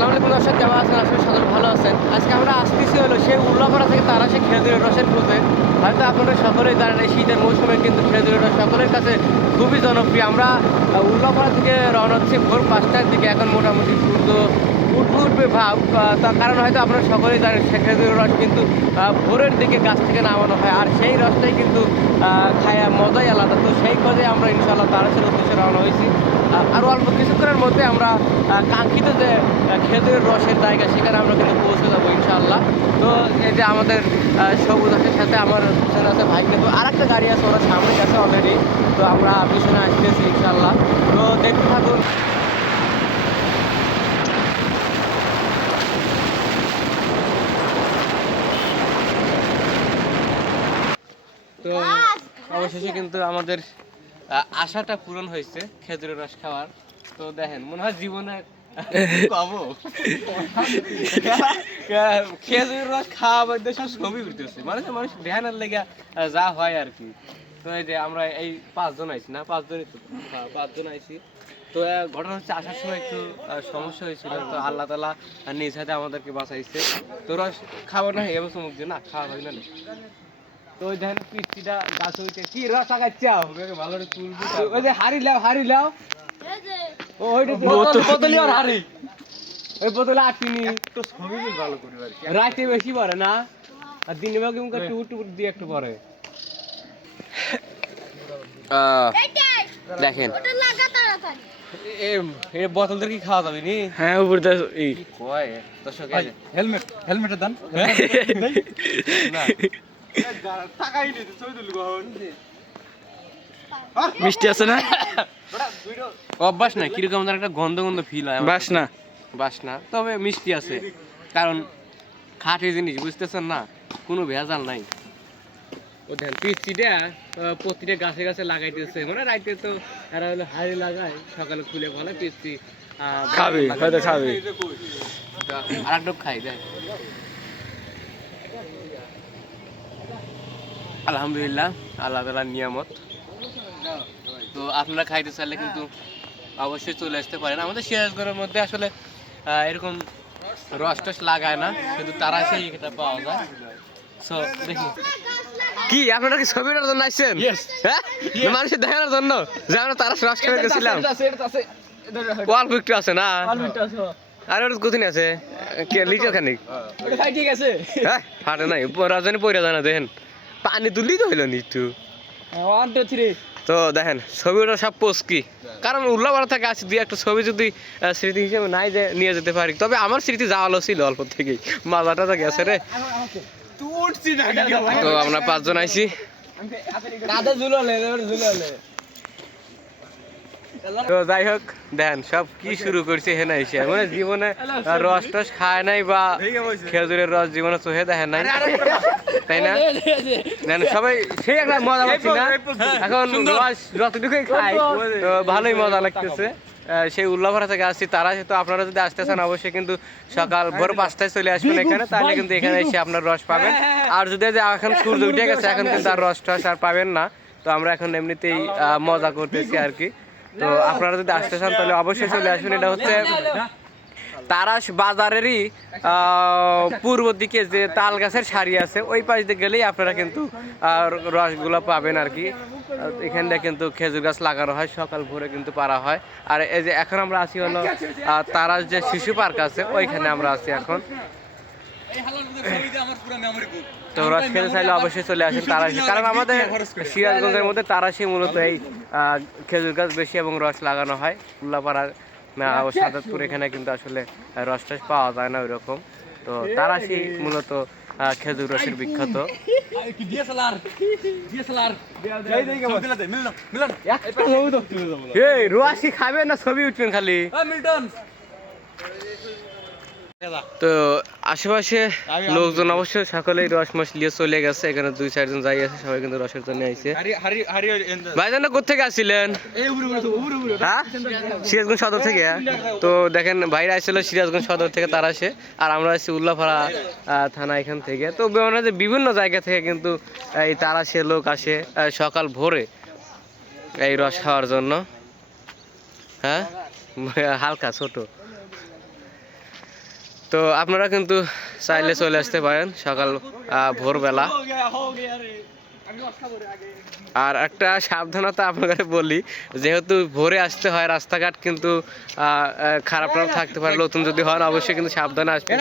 আসসালামু আলাইকুম দর্শক, কেমন আছেন? আসলে সকলে ভালো আছেন। আজকে আমরা আসতেছি হলো সেই উল্লাপাড়া থেকে তারা সে খেজুরের রসের খুঁজে হয়তো আপনারা সকলেই জানেন এই শীতের মৌসুমে কিন্তু খেজুরের রস সকলের কাছে খুবই জনপ্রিয়। আমরা উল্লাপাড়া থেকে রওনা হচ্ছি ভোর পাঁচটার দিকে, এখন মোটামুটি সূর্য উঠবে উঠবে ভাব তার কারণ হয়তো আপনারা সকলেই জানেন সে খেজুরের রস কিন্তু ভোরের দিকে গাছ থেকে নামানো হয়। আর সেই রসটাই কিন্তু খায়া মজাই আলাদা। তো সেই কাজে আমরা ইনশাল্লাহ তারাসের উদ্দেশ্যে রওনা হয়েছি। আরও অল্প কিছুক্ষণের মধ্যে আমরা কাঙ্ক্ষিত যে খেজুরের রসের জায়গা সেখানে আমরা কিন্তু পৌঁছে যাব ইনশাআল্লাহ। তো এই যে আমাদের সবুজ আখের সাথে আমার পিছনে আছে ভাই কিন্তু আর একটা গাড়ি আছে ওরা সামনে গেছে অলরেডি তো আমরা পিছনে আসতেছি ইনশাআল্লাহ। তো দেখতে থাকুন। তো অবশেষে কিন্তু আমাদের আশাটা পূরণ হয়েছে খেজুরের রস খাওয়ার। তো দেখেন মনে হয় জীবনে পাবো। খেজুরের রস খাওয়া বাদে সব ছবি উঠতেছে মানে মানুষ ধ্যানের লেগে যা হয় আর কি তো এই যে আমরা এই পাঁচজন আইছি না পাঁচজনই তো পাঁচজন আইছি তো ঘটনা হচ্ছে আসার সময় একটু সমস্যা হয়েছিল তো আল্লাহ তালা নিজ হাতে আমাদেরকে বাঁচাইছে তো রস খাব না এবার চমুক দিয়ে না খাওয়া হয় না তো ওই দেখেন পিচ্ছিটা গাছ হইতে কি রস আগাচ্ছাও ভালো তুলবি ওই যে হারি লাও হারি লাও বোতল বোতলই আর হারি। ওই বোতলে আটিনি তো ছবি ভালো করে আর কি। রাতে বেশি পড়ে না আর দিনে বেলা মুখে টুকুর টুকুর দিয়ে একটু পরে দেখেন। এ বোতল কি খাওয়া যাবে নি? হ্যাঁ উপর এই। কি কয়? দর্শক এই যে- হেলমেট হেলমেটের দান। না। টাকাই নেই ছবি তুলি কখন মিষ্টি আছে না? অভ্যাস নাই কীরকম যেন একটা গন্ধ গন্ধ ফিল হয়। বাস না। বাস না। তবে মিষ্টি আছে। কারণ খাঁটি জিনিস বুঝতেছেন না? কোনো ভেজাল নাই। ও আহ, প্রতিটা গাছে গাছে লাগাইতেছে। মানে রাইতে তো এরা হলো হাড়ি লাগায় সকালে খুলে ফলে আহ, খাবে হয়তো খাবে। আর এক খাই দেখ। আলহামদুলিল্লাহ আল্লাহ তালার নিয়ামত। তো আপনারা খাইতে চাইলে কিন্তু অবশ্যই চলে আসতে পারেন। আমাদের সিরাজগড়ের মধ্যে আসলে এরকম রস টস লাগায় না শুধু তারা সেই এটা পাওয়া যায়। সো দেখি। কি আপনারা কি ছবিটার জন্য আসছেন? হ্যাঁ? মানুষের দেখানোর জন্য? যে আমরা তারা রস গেছিলাম। অল্প একটু আছে না? আর ওর কোথায় আছে? কে লিটার খানিক। হ্যাঁ ফাটে নাই রাজধানী পয়রা যায় না দেখেন। পানি তুললেই তো হইল নি একটু। তো দেখেন ছবিটা সব পোস্ট কি কারণ উল্লাপাড়া থেকে আসি দুই একটা ছবি যদি স্মৃতি হিসেবে নাই যে নিয়ে যেতে পারি। তবে আমার স্মৃতি যাওয়ালো ছিল অল্প থেকেই। মাজাটা তো গেছে রে। তো আমরা পাঁচজন আইছি। তো যাই হোক দেখেন সব কি শুরু করছে হেনা এসে। মানে জীবনে রস টস খায় নাই বা খেজুরের রস জীবনে চোখে দেখে নাই। তাই না? দেখেন সবাই সেই একটা মজা পাচ্ছি না? এখন রস যতটুকুই খাই তো ভালোই মজা লাগতেছে। সেই উল্লাভরা থেকে আসছি তারা তো আপনারা যদি আসতে চান অবশ্যই কিন্তু সকাল ভোর পাঁচটায় চলে আসবেন এখানে তাহলে কিন্তু এখানে এসে আপনার রস পাবেন। আর যদি যে এখন সূর্য উঠে গেছে এখন কিন্তু আর রস টস আর পাবেন না। তো আমরা এখন এমনিতেই আহ, মজা করতেছি আর কি। তো আপনারা যদি আসতে চান, তাহলে অবশ্যই চলে আসবেন এটা হচ্ছে তারাস বাজারেরই পূর্ব দিকে যে তাল গাছের সারি আছে, ওই পাশ দিয়ে গেলেই আপনারা কিন্তু রসগুলো পাবেন আর কি। এখানটা কিন্তু খেজুর গাছ লাগানো হয়, সকাল ভোরে কিন্তু পারা হয়। আর এই যে এখন আমরা আছি হলো তারাস যে শিশু পার্ক আছে, ওইখানে আমরা আছি এখন। তো রস খেতে চাইলে অবশ্যই চলে আসেন তারাশি কারণ আমাদের সিরাজগঞ্জের মধ্যে তারাশি মূলত এই খেজুর গাছ বেশি এবং রস লাগানো হয়। উল্লাপাড়া আহ, সাদাতপুর এখানে কিন্তু আসলে রস টস পাওয়া যায় না ওইরকম। তো তারাশি মূলত খেজুর রসের বিখ্যাত। এই রোয়াশি খাবেন না ছবি উঠবেন খালি? তো আশেপাশে লোকজন অবশ্য সকলেই রস মস নিয়ে চলে গেছে। এখানে দুই চারজন যাই আছে সবাই কিন্তু রসের জন্য আইছে। ভাইজান কোথেকে আসছিলেন? হ্যাঁ? সিরাজগঞ্জ সদর থেকে? তো দেখেন ভাইরা আসছিল সিরাজগঞ্জ সদর থেকে তারা আসে। আর আমরা আসছি উল্লাপাড়া থানা এখান থেকে। তো যে বিভিন্ন জায়গা থেকে কিন্তু এই তারাশে লোক আসে সকাল ভোরে এই রস খাওয়ার জন্য। হ্যাঁ? হালকা ছোট। তো আপনারা কিন্তু চাইলে চলে আসতে পারেন সকাল ভোরবেলা। আর একটা সাবধানতা আপনাকে বলি, যেহেতু ভোরে আসতে হয়, রাস্তাঘাট কিন্তু খারাপ খারাপ থাকতে পারে। নতুন যদি হন, অবশ্যই কিন্তু সাবধানে আসবেন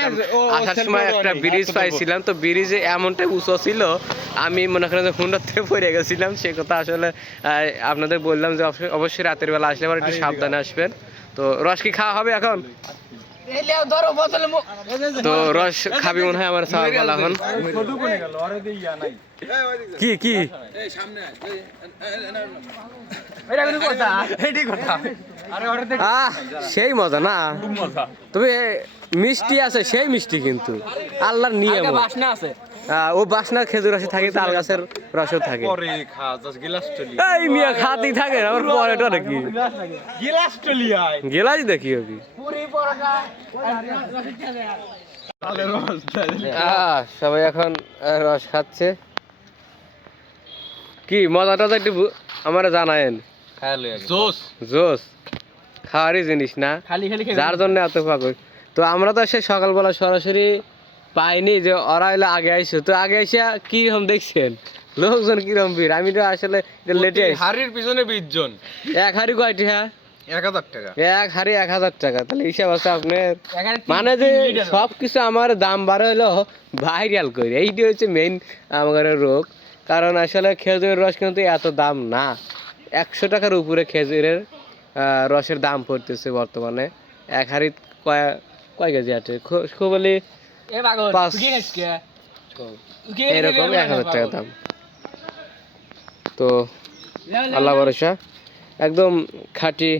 আসার সময় একটা ব্রিজ পাইছিলাম, তো ব্রিজে এমনটাই উঁচু ছিল, আমি মনে করেন যে হুন্ডার থেকে পড়ে গেছিলাম, সে কথা আসলে আপনাদের বললাম যে অবশ্যই- রাতের বেলা আসলে একটু সাবধানে আসবেন। তো রস কি খাওয়া হবে এখন? তো রস খাবি মনে হয় আমার বেলা এখন। কত কোনে গেল আরে তো নাই কি কি? এইটি কথা। আরে ওরে দেখ আহ সেই মজা না। মজা তবে মিষ্টি আছে সেই মিষ্টি কিন্তু। আল্লাহর নিয়ম বাসনা আছে। আহ, ও বাসনার খেজুর রসে থাকে তাল গাছের রসও থাকে। পরে এই মিয়া খাতেই থাকে আমার পরেটা নাকি? গিলাস দেখি ওকে সবাই এখন রস খাচ্ছে। কি মজাটা তো একটু আমার জানায়েন। জোস। জোস। খাওয়ারই জিনিস না। যার জন্য এত পাগল। তো আমরা তো সে সকালবেলা সরাসরি পাইনি যে ওরা হইল আগে আইসো। তো আগে আইসা কীরকম দেখছেন? লোকজন কীরকম ভিড়? আমি তো আসলে লেটে হাড়ির পিছনে 20 জন এক হাড়ি কয়টি হ্যাঁ? 1000 টাকা। এক হাড়ি এক হাজার টাকা তাহলে হিসাব আছে আপনার? মানে যে সব কিছু আমার দাম বাড়ে হলো ভাইরাল করে। এইটি হচ্ছে মেইন আমার রোগ। কারণ আসলে খেজুরের রস কিন্তু এত দাম না। একশো টাকার উপরে খেজুরের রসের দাম পড়তেছে বর্তমানে। এক হাড়ি কয় কয় কেজি আছে? খুব বলি এরকম এক হাজার টাকা দাম। তো আল্লাহ ভরসা। একদম খাঁটি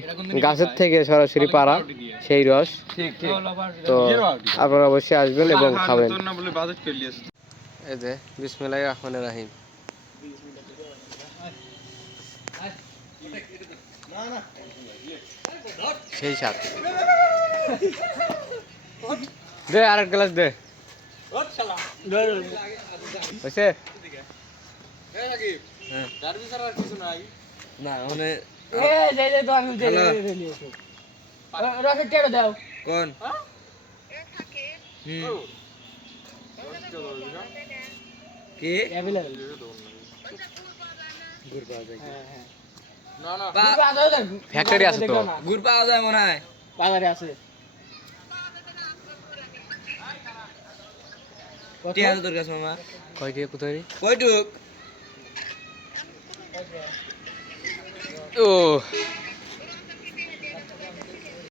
গাছের থেকে সরাসরি পাড়া সেই রস। ঠিক ঠিক। তো আপনারা অবশ্যই আসবেন এবং খাবেন। এই যে বিসমিল্লাহির রহমানির রহিম। সেই সাত দে আর এক গ্লাস দে। হয়েছে? না মানে দাও। কোন? কি। হ্যাঁ, হ্যাঁ। গুড় পাওয়া যায় তো? ফ্যাক্টরি আছে তো। দেখো গুড় পাওয়া যায় মনে হয়। বাজারে আছে। কত? ঠিক আছে তোর কাছে মামা। কয় কে কোথায় কয়টুক? ও